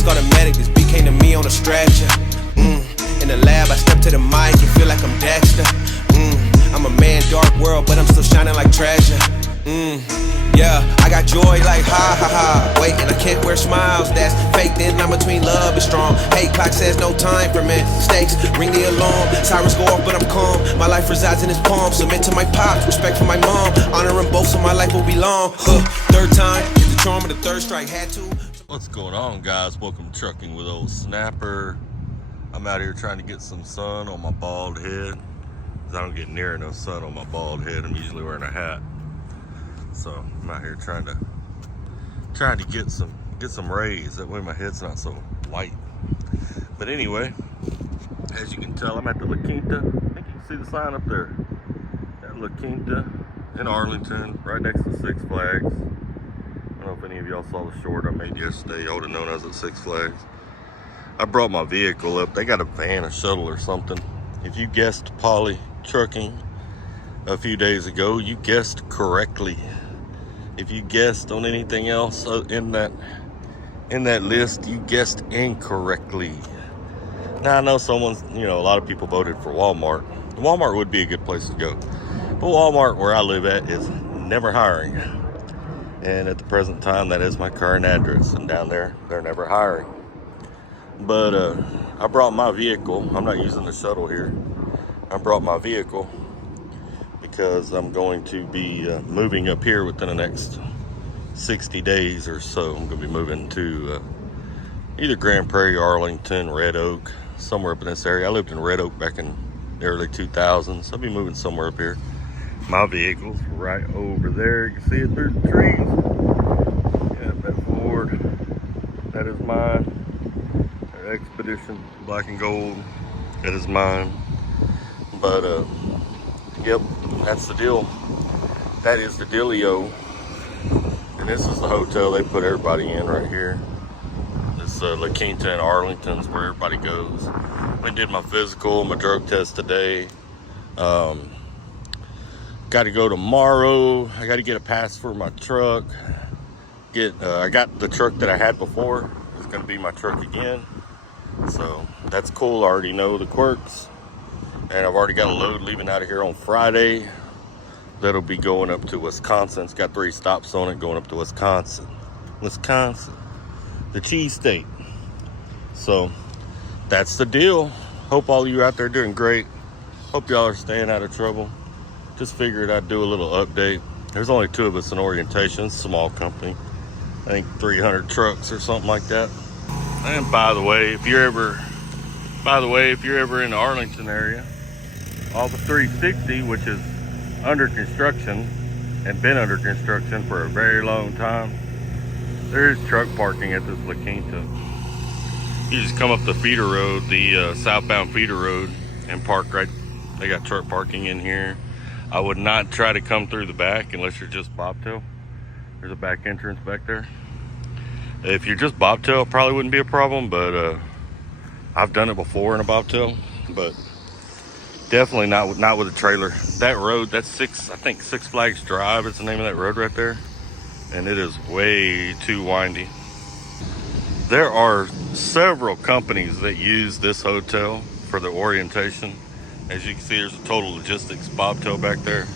Please call the medic, this beat came to me on a stretcher. In the lab, I step to the mic and feel like I'm Dexter. I'm a man, dark world, but I'm still shining like treasure. Yeah, I got joy like ha ha ha. Wait, and I can't wear smiles, that's fake. Then I'm between love and strong. Hey, clock says no time for mistakes. Ring the alarm, sirens go off, but I'm calm. My life resides in his palm. Submit to my pops, respect for my mom. Honoring both, so my life will be long. Third time, get the charm of the third strike. Had to. What's going on, guys? Welcome to Trucking with Old Snapper. I'm out here trying to get some sun on my bald head. I don't get near enough sun on my bald head. I'm usually wearing a hat. So I'm out here trying to get some rays. That way my head's not so white. But anyway, as you can tell, I'm at the La Quinta. I think you can see the sign up there. At La Quinta in Arlington, right next to Six Flags. I don't know if any of y'all saw the short I made yesterday. Y'all would have known I was at Six Flags. I brought my vehicle up. They got a van, a shuttle or something. If you guessed Poly Trucking a few days ago, you guessed correctly. If you guessed on anything else in that list, you guessed incorrectly. Now I know a lot of people voted for Walmart. Walmart would be a good place to go. But Walmart, where I live at, is never hiring. And at the present time, that is my current address. And down there, they're never hiring. But I brought my vehicle. I'm not using the shuttle here. I brought my vehicle because I'm going to be moving up here within the next 60 days or so. I'm going to be moving to either Grand Prairie, Arlington, Red Oak, somewhere up in this area. I lived in Red Oak back in the early 2000s. I'll be moving somewhere up here. My vehicle's right over there. You can see it through the trees. Yeah, that Ford, that is mine. Expedition black and gold, that is mine. But yep, that's the deal. That is the dealio. And this is the hotel they put everybody in right here. This La Quinta in Arlington's where everybody goes. I did my physical, my drug test today. Got to go tomorrow. I got to get a pass for my truck. I got the truck that I had before. It's going to be my truck again. So that's cool. I already know the quirks. And I've already got a load leaving out of here on Friday. That'll be going up to Wisconsin. It's got 3 stops on it going up to Wisconsin. Wisconsin, the cheese state. So that's the deal. Hope all of you out there doing great. Hope y'all are staying out of trouble. Just figured I'd do a little update. There's only 2 of us in orientation. It's a small company. I think 300 trucks or something like that. And by the way, if you're ever in the Arlington area, off of 360, which is under construction and been under construction for a very long time, there is truck parking at this La Quinta. You just come up the feeder road, the southbound feeder road, and park right. They got truck parking in here. I would not try to come through the back unless you're just bobtail. There's a back entrance back there. If you're just bobtail, it probably wouldn't be a problem, but I've done it before in a bobtail, but definitely not with a trailer. That road, that's I think Six Flags Drive is the name of that road right there, and it is way too windy. There are several companies that use this hotel for the orientation. As you can see, there's a Total Logistics bobtail back there,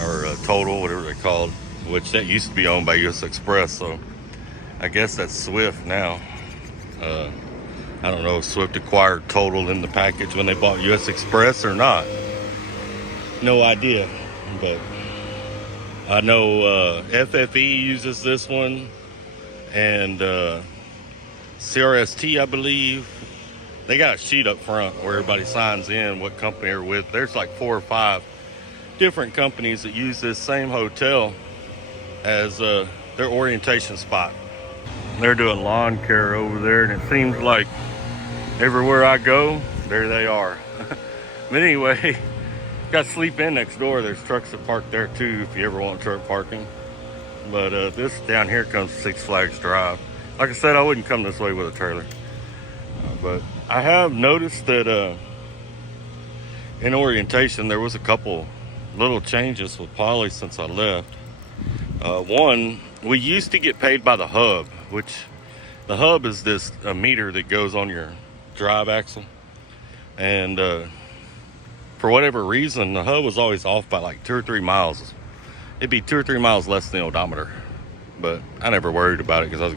or Total, whatever they're called, which that used to be owned by US Express, so I guess that's Swift now. I don't know if Swift acquired Total in the package when they bought US Express or not. No idea. But I know FFE uses this one, and CRST, I believe. They got a sheet up front where everybody signs in what company they're with. There's like 4 or 5 different companies that use this same hotel as their orientation spot. They're doing lawn care over there, and it seems like everywhere I go, there they are. But anyway, got Sleep In next door. There's trucks that park there too if you ever want truck parking. But this down here comes Six Flags Drive. Like I said, I wouldn't come this way with a trailer. But I have noticed that in orientation, there was a couple little changes with Poly since I left. One, we used to get paid by the hub, which The hub is this a meter that goes on your drive axle, and for whatever reason, the hub was always off by like 2 or 3 miles. It'd be 2 or 3 miles less than the odometer, but I never worried about it because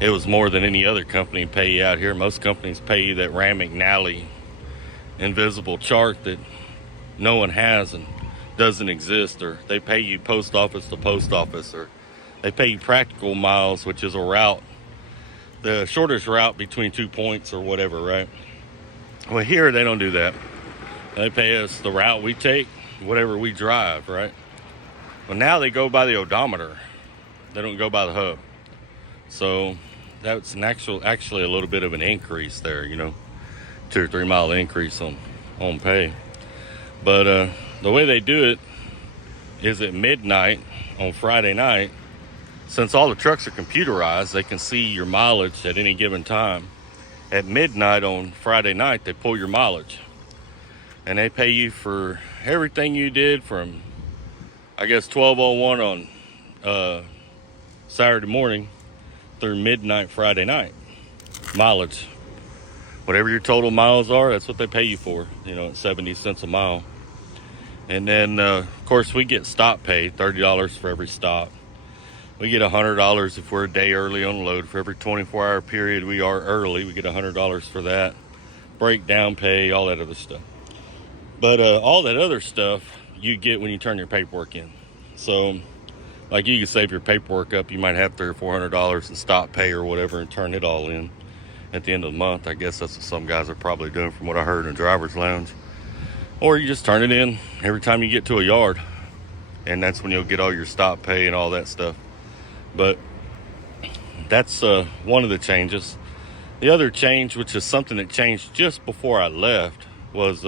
it was more than any other company pay you out here. Most companies pay you that Rand McNally invisible chart that no one has and doesn't exist, or they pay you post office to post office, or they pay you practical miles, which is a route, the shortest route between 2 points or whatever, right? Well, here they don't do that. They pay us the route we take, whatever we drive, right? Well, now they go by the odometer. They don't go by the hub. So that's actually a little bit of an increase there, 2 or 3 mile increase on pay. But the way they do it is at midnight on Friday night. Since all the trucks are computerized, they can see your mileage at any given time. At midnight on Friday night, they pull your mileage. And they pay you for everything you did from, I guess, 12:01 on Saturday morning through midnight Friday night. Mileage. Whatever your total miles are, that's what they pay you for, at 70 cents a mile. And then, of course, we get stop pay, $30 for every stop. We get $100 if we're a day early on load. For every 24-hour period we are early, we get $100 for that. Breakdown pay, all that other stuff. But all that other stuff you get when you turn your paperwork in. So, like, you can save your paperwork up. You might have $300 or $400 in stop pay or whatever and turn it all in at the end of the month. I guess that's what some guys are probably doing from what I heard in the driver's lounge. Or you just turn it in every time you get to a yard, and that's when you'll get all your stop pay and all that stuff. But that's one of the changes. The other change, which is something that changed just before I left, was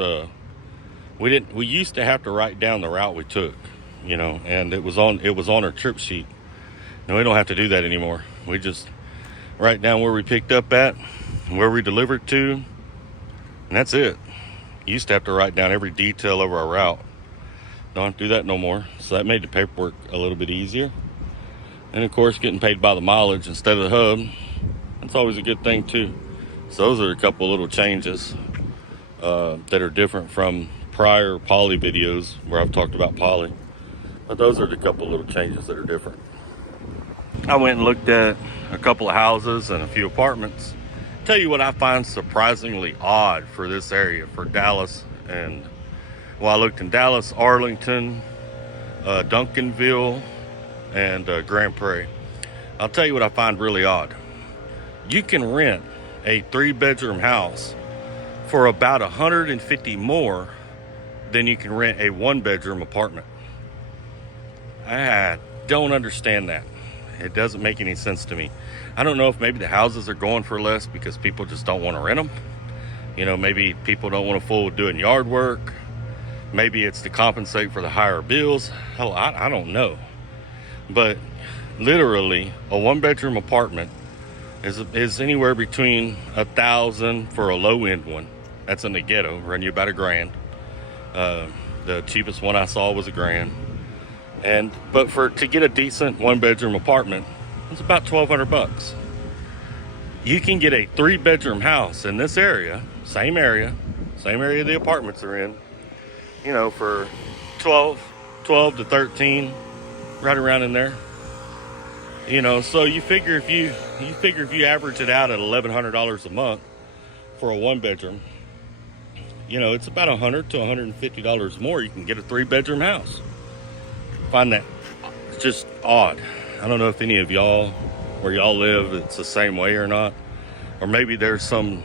we used to have to write down the route we took, and it was on our trip sheet. Now we don't have to do that anymore. We just write down where we picked up at, where we delivered to, and that's it. You used to have to write down every detail of our route. Don't have to do that no more. So that made the paperwork a little bit easier. And of course, getting paid by the mileage instead of the hub, that's always a good thing too. So those are a couple little changes that are different from prior poly videos where I've talked about poly. But those are the couple little changes that are different. I went and looked at a couple of houses and a few apartments. Tell you what I find surprisingly odd for this area, for Dallas. And I looked in Dallas, Arlington, Duncanville, and Grand Prairie. I'll tell you what I find really odd. You can rent a 3-bedroom house for about $150 more than you can rent a 1-bedroom apartment. I don't understand that. It doesn't make any sense to me. I don't know if maybe the houses are going for less because people just don't want to rent them. Maybe people don't want to fool with doing yard work. Maybe it's to compensate for the higher bills. Hell, I don't know. But literally, a 1-bedroom apartment is anywhere between $1,000 for a low-end one. That's in the ghetto, run you about $1,000. The cheapest one I saw was $1,000. But to get a decent 1-bedroom apartment, it's about $1,200. You can get a 3-bedroom house in this area, same area the apartments are in, for 12 to 13, right around in there. So you figure if you average it out at $1,100 a month for a 1-bedroom, it's about $100 to $150 more. You can get a 3-bedroom house. Find that just odd. I don't know if any of y'all, where y'all live, it's the same way or not. Or maybe there's some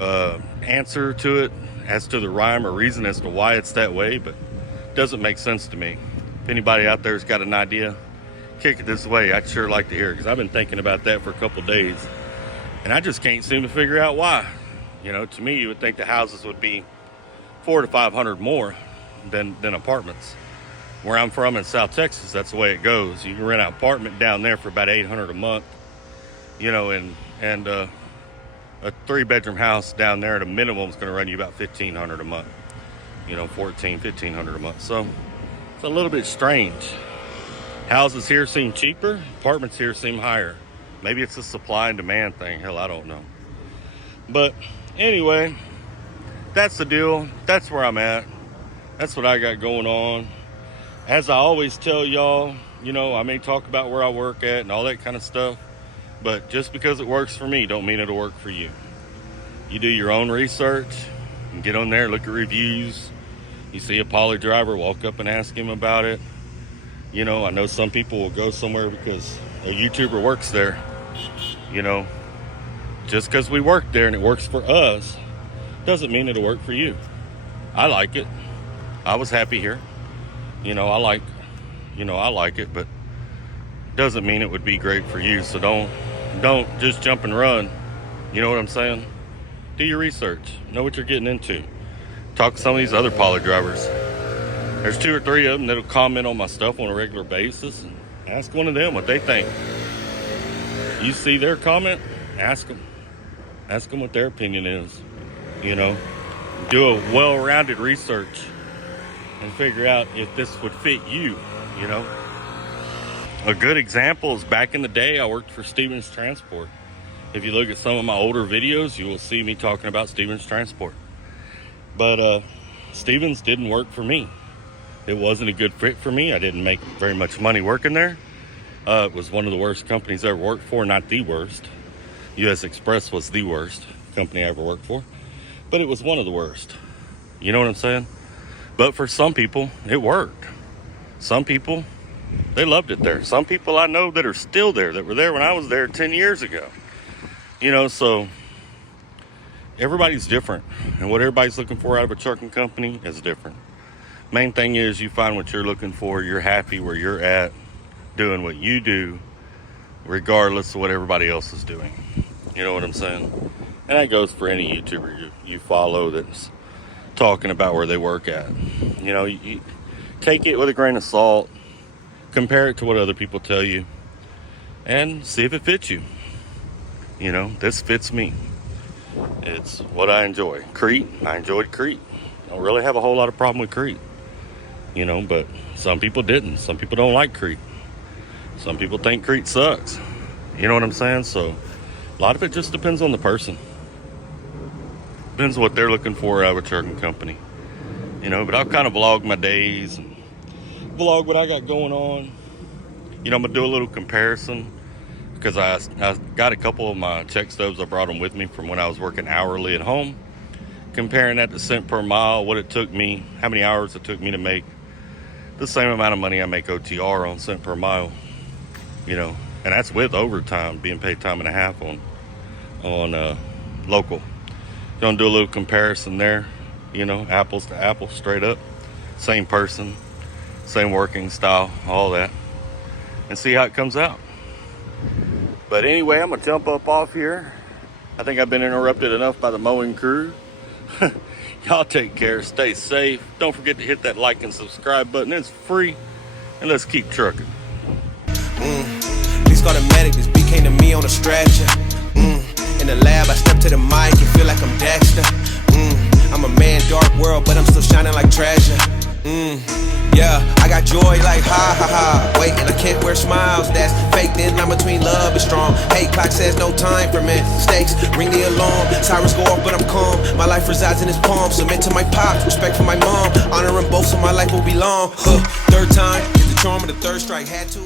answer to it as to the rhyme or reason as to why it's that way, but it doesn't make sense to me. If anybody out there's got an idea, kick it this way. I'd sure like to hear it, because I've been thinking about that for a couple of days, and I just can't seem to figure out why. To me, you would think the houses would be $400 to $500 more than apartments. Where I'm from in South Texas, that's the way it goes. You can rent an apartment down there for about $800 a month, and a 3-bedroom house down there at a minimum is going to run you about $1,500 a month, $1,400-$1,500 a month. So it's a little bit strange. Houses here seem cheaper, apartments here seem higher. Maybe it's a supply and demand thing. Hell, I don't know. But anyway, that's the deal. That's where I'm at. That's what I got going on. As I always tell y'all, you know, I may talk about where I work at and all that kind of stuff, but just because it works for me don't mean it'll work for you. You do your own research and get on there, look at reviews. You see a poly driver, walk up and ask him about it. You know, I know some people will go somewhere because a YouTuber works there. You know, just because we work there and it works for us doesn't mean it'll work for you. I like it. I was happy here. You know, I like it, but doesn't mean it would be great for you. So don't just jump and run. You know what I'm saying? Do your research. Know what you're getting into. Talk to some of these other poly drivers. There's 2 or 3 of them that'll comment on my stuff on a regular basis, and ask one of them what they think. You see their comment, ask them. Ask them what their opinion is. You know, do a well-rounded research and figure out if this would fit you, you know. A good example is back in the day, I worked for Stevens Transport. If you look at some of my older videos, you will see me talking about Stevens Transport. But Stevens didn't work for me. It wasn't a good fit for me. I didn't make very much money working there. It was one of the worst companies I ever worked for, not the worst. US Express was the worst company I ever worked for, but it was one of the worst. You know what I'm saying? But for some people, it worked. Some people, they loved it there. Some people I know that are still there, that were there when I was there 10 years ago. You know, so everybody's different, and what everybody's looking for out of a trucking company is different. Main thing is you find what you're looking for, you're happy where you're at, doing what you do, regardless of what everybody else is doing. You know what I'm saying? And that goes for any YouTuber you follow that's talking about where they work at. You know, you take it with a grain of salt, compare it to what other people tell you, and see if it fits you. You know, this fits me. It's what I enjoy. Crete, I enjoyed Crete. I don't really have a whole lot of problem with Crete. You know, but some people didn't. Some people don't like Crete. Some people think Crete sucks. You know what I'm saying? So a lot of it just depends on the person. Depends on what they're looking for out of a trucking company. You know, but I'll kind of vlog my days and vlog what I got going on. You know, I'm going to do a little comparison because I got a couple of my check stubs. I brought them with me from when I was working hourly at home. Comparing that to cent per mile, what it took me, how many hours it took me to make the same amount of money I make OTR on cent per mile. You know, and that's with overtime, being paid time and a half on local. Gonna do a little comparison there, you know, apples to apples, straight up. Same person, same working style, all that, and see how it comes out. But anyway, I'm gonna jump up off here. I think I've been interrupted enough by the mowing crew. Y'all take care, stay safe. Don't forget to hit that like and subscribe button. It's free, and let's keep trucking. Please call the medic, this beat came to me on a stretcher. In the lab, I step to the mic and feel like I'm Dexter. I'm a man, dark world, but I'm still shining like treasure. Yeah, I got joy like ha ha ha. Wait, and I can't wear smiles, that's fake. Then I'm between love and strong. Hate clock says no time for mistakes. Ring the alarm, sirens go off, but I'm calm. My life resides in his palm. Submit to my pops, respect for my mom. Honor them both, so my life will be long. Third time, is the charm of the third strike. Had to.